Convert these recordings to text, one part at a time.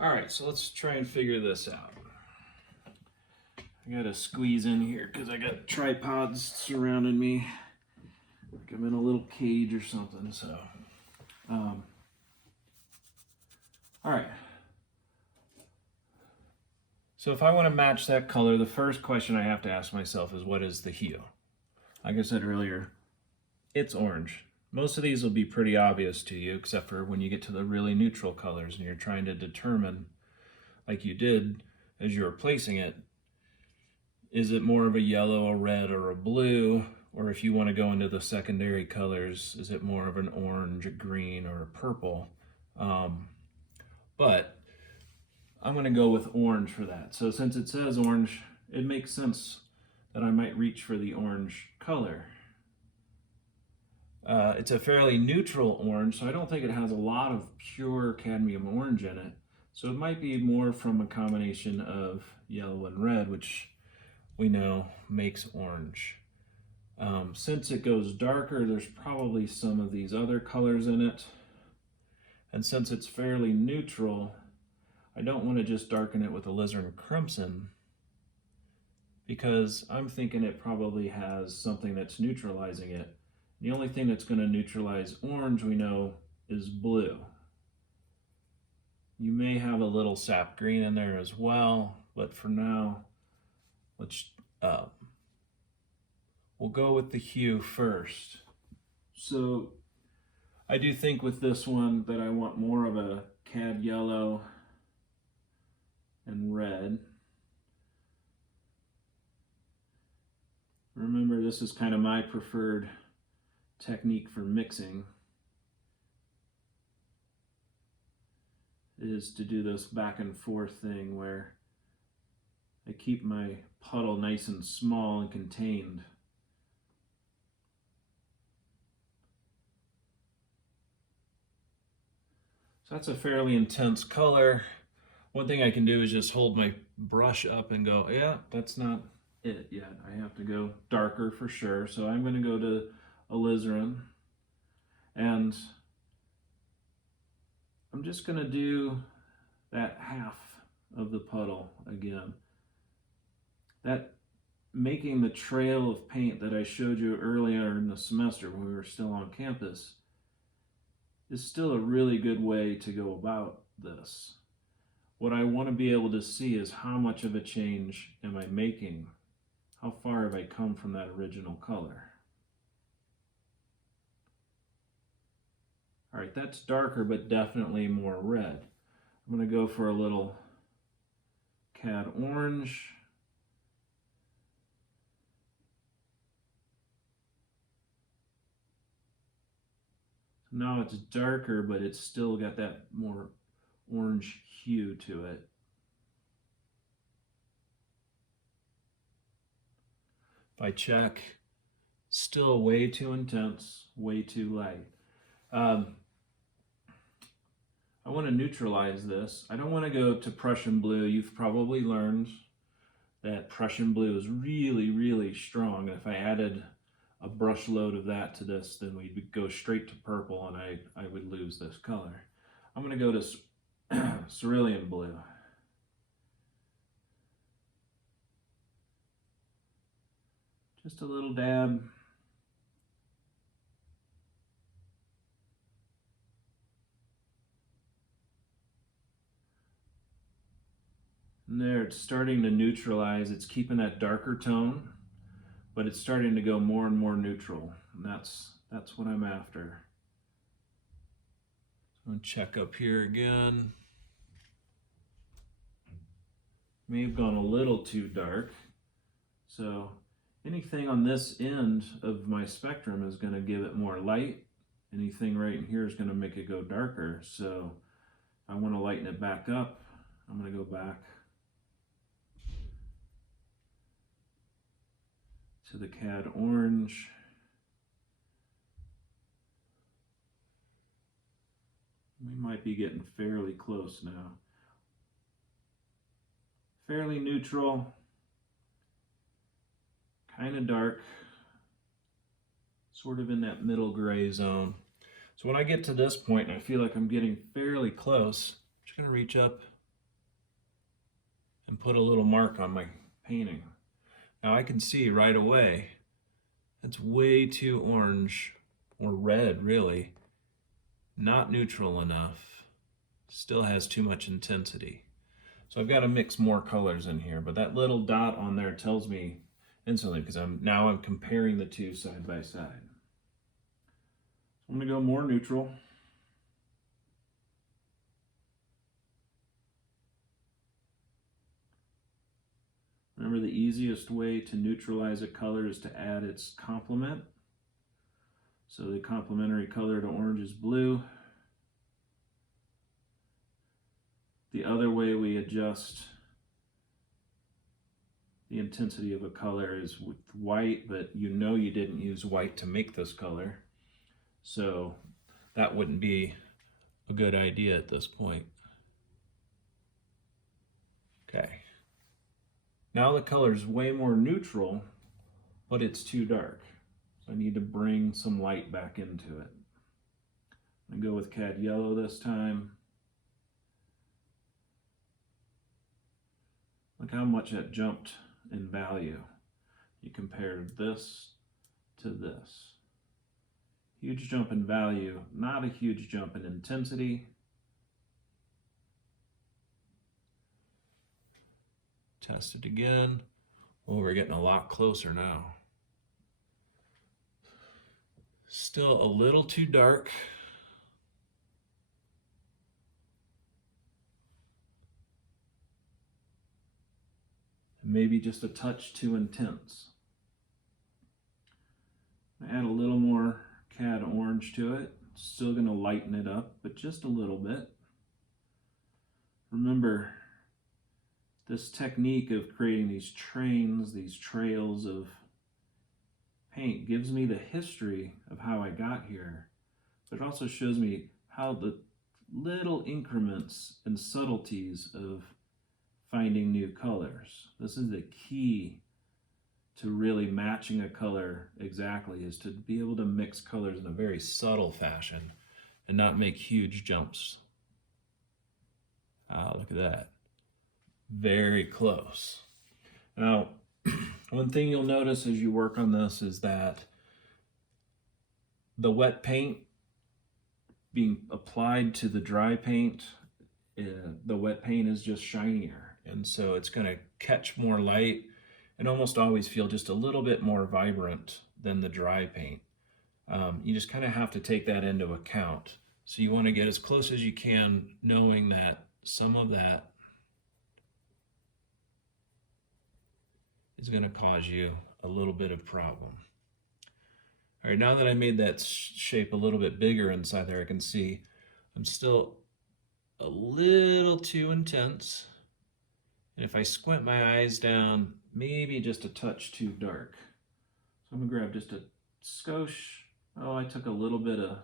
All right, so let's try and figure this out. I gotta squeeze in here because I got tripods surrounding me. Like I'm in a little cage or something, so. All right. So if I want to match that color, the first question I have to ask myself is, what is the hue? Like I said earlier, it's orange. Most of these will be pretty obvious to you, except for when you get to the really neutral colors and you're trying to determine, like you did as you were placing it, is it more of a yellow, a red, or a blue? Or if you want to go into the secondary colors, is it more of an orange, a green, or a purple? But I'm going to go with orange for that. So since it says orange, it makes sense that I might reach for the orange color. It's a fairly neutral orange, so I don't think it has a lot of pure cadmium orange in it. So it might be more from a combination of yellow and red, which we know makes orange. Since it goes darker, there's probably some of these other colors in it. And since it's fairly neutral, I don't want to just darken it with alizarin crimson, because I'm thinking it probably has something that's neutralizing it. The only thing that's going to neutralize orange, we know, is blue. You may have a little sap green in there as well, but for now, let's we'll go with the hue first. So I do think with this one that I want more of a cad yellow and red. Remember, this is kind of my preferred technique for mixing, is to do this back and forth thing where I keep my puddle nice and small and contained. So that's a fairly intense color. One thing I can do is just hold my brush up and go, yeah, that's not it yet. I have to go darker for sure. So I'm going to go to alizarin, and I'm just going to do that half of the puddle again. That making the trail of paint that I showed you earlier in the semester when we were still on campus is still a really good way to go about this. What I want to be able to see is how much of a change am I making? How far have I come from that original color? All right, that's darker, but definitely more red. I'm going to go for a little cad orange. Now it's darker, but it's still got that more orange hue to it. If I check, still way too intense, way too light. I want to neutralize this. I don't want to go to Prussian blue. You've probably learned that Prussian blue is really, really strong. If I added a brush load of that to this, then we'd go straight to purple and I would lose this color. I'm going to go to cerulean blue. Just a little dab. And there, it's starting to neutralize. It's keeping that darker tone, but it's starting to go more and more neutral. And that's what I'm after. So I'm going to check up here again. May have gone a little too dark. So anything on this end of my spectrum is going to give it more light. Anything right in here is going to make it go darker. So if I want to lighten it back up, I'm going to go back to the cad orange. We might be getting fairly close now. Fairly neutral, kind of dark, sort of in that middle gray zone. So when I get to this point and I feel like I'm getting fairly close, I'm just going to reach up and put a little mark on my painting. Now I can see right away it's way too orange, or red really, not neutral enough, still has too much intensity. So I've got to mix more colors in here, but that little dot on there tells me instantly, because I'm comparing the two side by side. So I'm going to go more neutral. Remember, the easiest way to neutralize a color is to add its complement. So the complementary color to orange is blue. The other way we adjust the intensity of a color is with white, but you know you didn't use white to make this color, so that wouldn't be a good idea at this point. Okay. Now the color is way more neutral, but it's too dark. So I need to bring some light back into it. I'm going to go with Cad Yellow this time. Look how much that jumped in value. You compare this to this. Huge jump in value, not a huge jump in intensity. Test it again. Oh, we're getting a lot closer now. Still a little too dark. Maybe just a touch too intense. Add a little more Cad Orange to it. Still going to lighten it up, but just a little bit. Remember, this technique of creating these trains, these trails of paint, gives me the history of how I got here, but it also shows me how the little increments and subtleties of finding new colors. This is the key to really matching a color exactly, is to be able to mix colors in a very subtle fashion and not make huge jumps. Look at that. Very close. Now, one thing you'll notice as you work on this is that the wet paint being applied to the dry paint, the wet paint is just shinier, and so it's going to catch more light and almost always feel just a little bit more vibrant than the dry paint. You just kind of have to take that into account. So you want to get as close as you can, knowing that some of that is going to cause you a little bit of problem. All right, now that I made that shape a little bit bigger inside there, I can see I'm still a little too intense. And if I squint my eyes down, maybe just a touch too dark. So I'm gonna grab just a skosh. Oh, I took a little bit of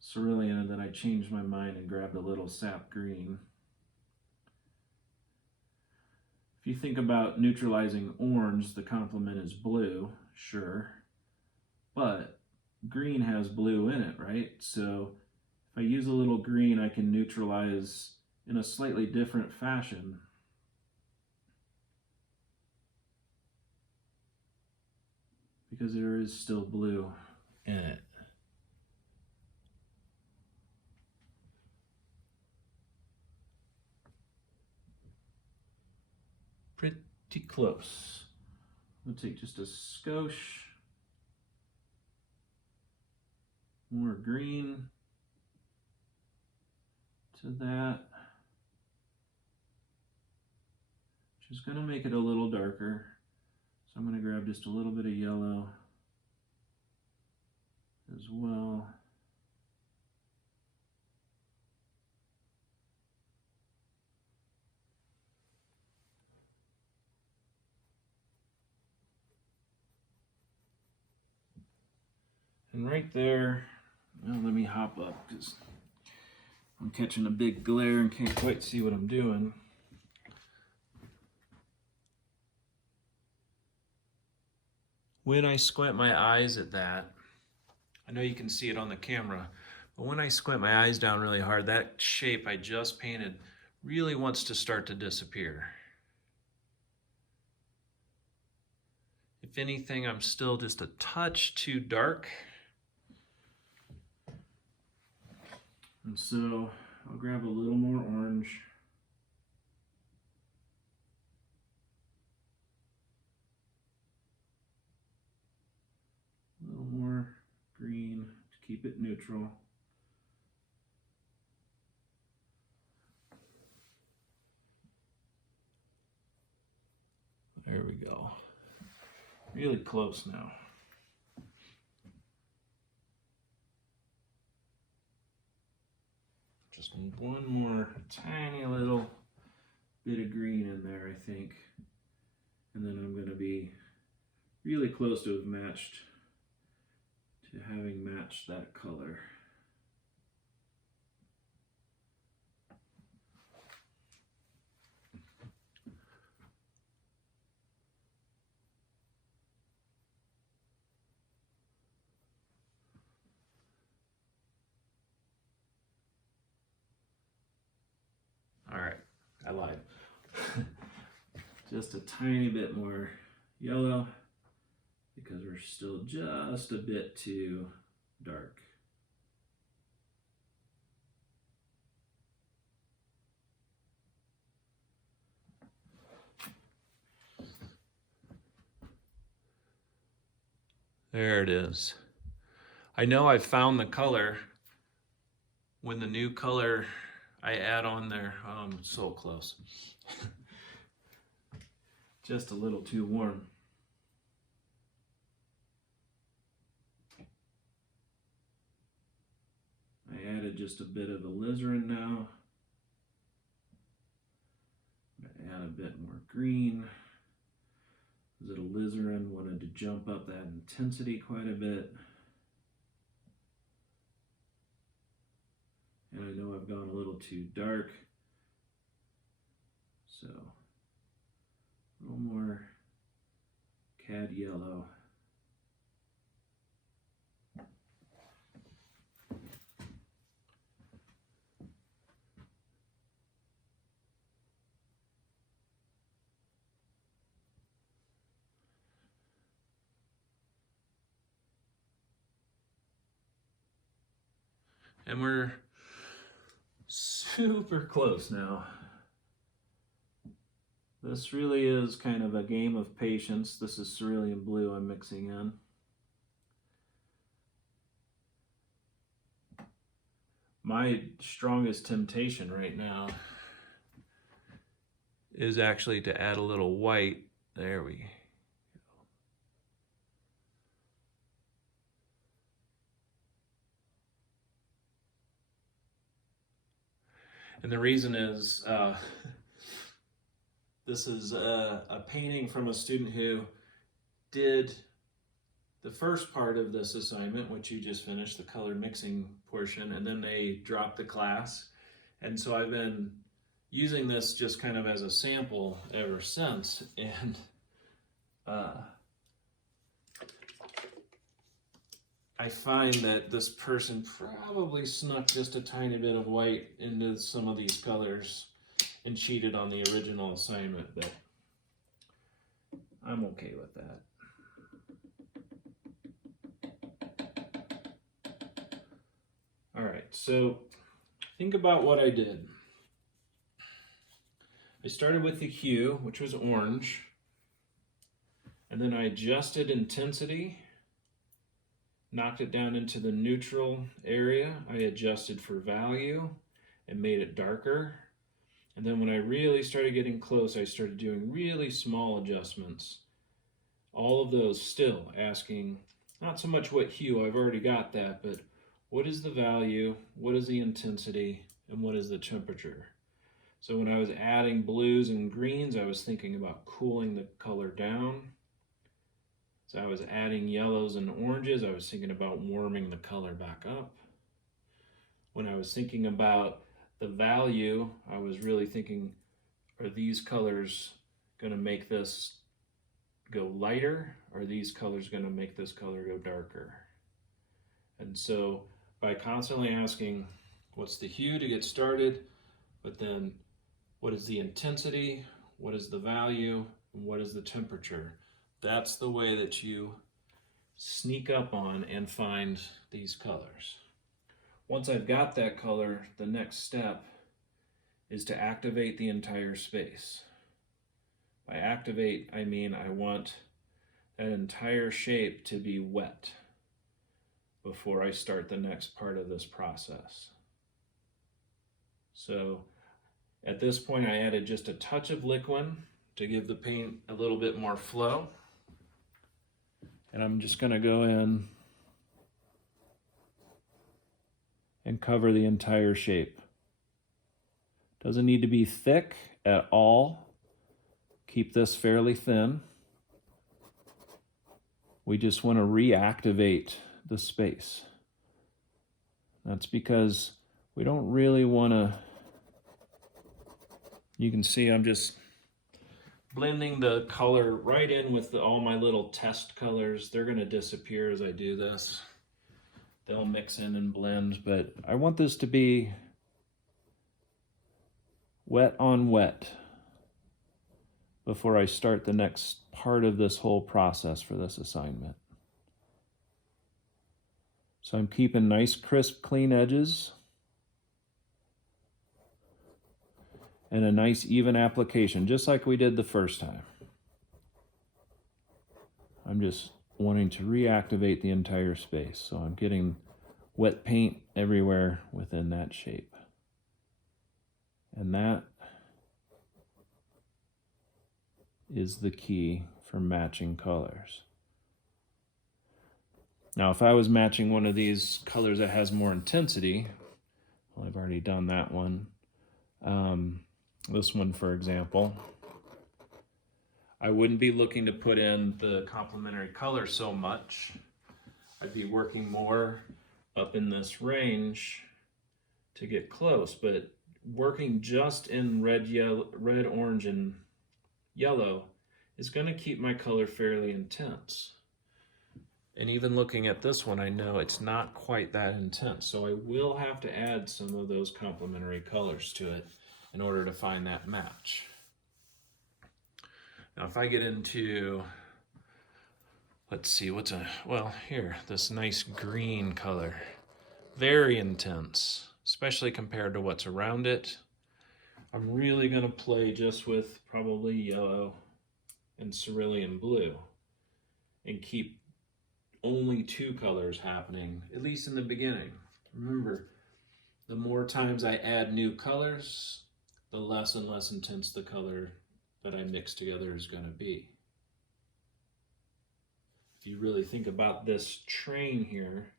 cerulean and then I changed my mind and grabbed a little sap green. If you think about neutralizing orange, the complement is blue, sure, but green has blue in it, right? So if I use a little green, I can neutralize in a slightly different fashion. Because there is still blue in it. Pretty close. I'm gonna take just a skosh more green to that, which is gonna make it a little darker. So I'm going to grab just a little bit of yellow as well. And right there, well, let me hop up because I'm catching a big glare and can't quite see what I'm doing. When I squint my eyes at that, I know you can see it on the camera, but when I squint my eyes down really hard, that shape I just painted really wants to start to disappear. If anything, I'm still just a touch too dark. And so I'll grab a little more orange. A little more green to keep it neutral. There we go. Really close now. Just one more tiny little bit of green in there, I think. And then I'm going to be really close to have matched, to having matched that color. All right, I lied. Just a tiny bit more yellow because we're still just a bit too dark. There it is. I know I've found the color when the new color I add on there. Oh, I'm so close. Just a little too warm. I added just a bit of alizarin now. I'm gonna add a bit more green. Because alizarin wanted to jump up that intensity quite a bit. And I know I've gone a little too dark, so a little more cad yellow. And we're super close now. This really is kind of a game of patience. This is cerulean blue I'm mixing in. My strongest temptation right now is actually to add a little white. There we go. And the reason is, this is a painting from a student who did the first part of this assignment, which you just finished, the color mixing portion, and then they dropped the class. And so I've been using this just kind of as a sample ever since. And I find that this person probably snuck just a tiny bit of white into some of these colors and cheated on the original assignment, but I'm okay with that. All right, so think about what I did. I started with the hue, which was orange, and then I adjusted intensity, knocked it down into the neutral area. I adjusted for value and made it darker. And then when I really started getting close, I started doing really small adjustments. All of those still asking, not so much what hue, I've already got that, but what is the value, what is the intensity, and what is the temperature? So when I was adding blues and greens, I was thinking about cooling the color down. So I was adding yellows and oranges, I was thinking about warming the color back up. When I was thinking about the value, I was really thinking, are these colors going to make this go lighter? Are these colors going to make this color go darker? And so by constantly asking, what's the hue to get started, but then what is the intensity, what is the value, and what is the temperature? That's the way that you sneak up on and find these colors. Once I've got that color, the next step is to activate the entire space. By activate, I mean I want that entire shape to be wet before I start the next part of this process. So at this point, I added just a touch of liquid to give the paint a little bit more flow. And I'm just going to go in and cover the entire shape. Doesn't need to be thick at all. Keep this fairly thin. We just want to reactivate the space. That's because we don't really want to, you can see I'm just blending the color right in with all my little test colors. They're going to disappear as I do this. They'll mix in and blend, but I want this to be wet on wet before I start the next part of this whole process for this assignment. So I'm keeping nice, crisp, clean edges and a nice even application, just like we did the first time. I'm just wanting to reactivate the entire space, so I'm getting wet paint everywhere within that shape. And that is the key for matching colors. Now, if I was matching one of these colors that has more intensity, well, I've already done that one. This one, for example, I wouldn't be looking to put in the complementary color so much. I'd be working more up in this range to get close, but working just in red, orange, and yellow is going to keep my color fairly intense. And even looking at this one, I know it's not quite that intense, so I will have to add some of those complementary colors to it in order to find that match. Now if I get into, let's see, here, this nice green color. Very intense, especially compared to what's around it. I'm really going to play just with probably yellow and cerulean blue and keep only two colors happening, at least in the beginning. Remember, the more times I add new colors, the less and less intense the color that I mix together is going to be. If you really think about this train here,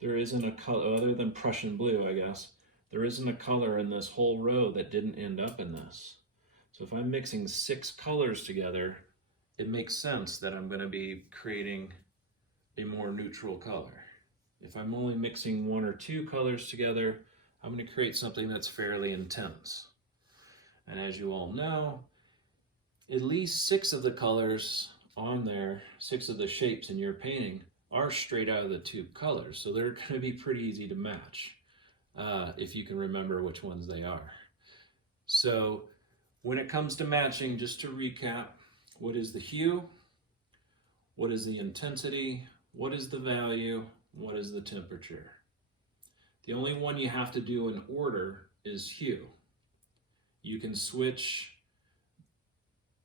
there isn't a color, other than Prussian blue, I guess, there isn't a color in this whole row that didn't end up in this. So if I'm mixing 6 colors together, it makes sense that I'm going to be creating a more neutral color. If I'm only mixing 1 or 2 colors together, I'm going to create something that's fairly intense. And as you all know, at least 6 of the colors on there, 6 of the shapes in your painting are straight out of the tube colors, so they're going to be pretty easy to match if you can remember which ones they are. So when it comes to matching, just to recap, what is the hue? What is the intensity? What is the value? What is the temperature? The only one you have to do in order is hue. You can switch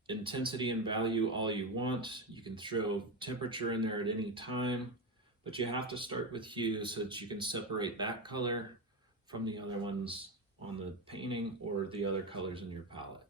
intensity and value all you want. You can throw temperature in there at any time, but you have to start with hue so that you can separate that color from the other ones on the painting or the other colors in your palette.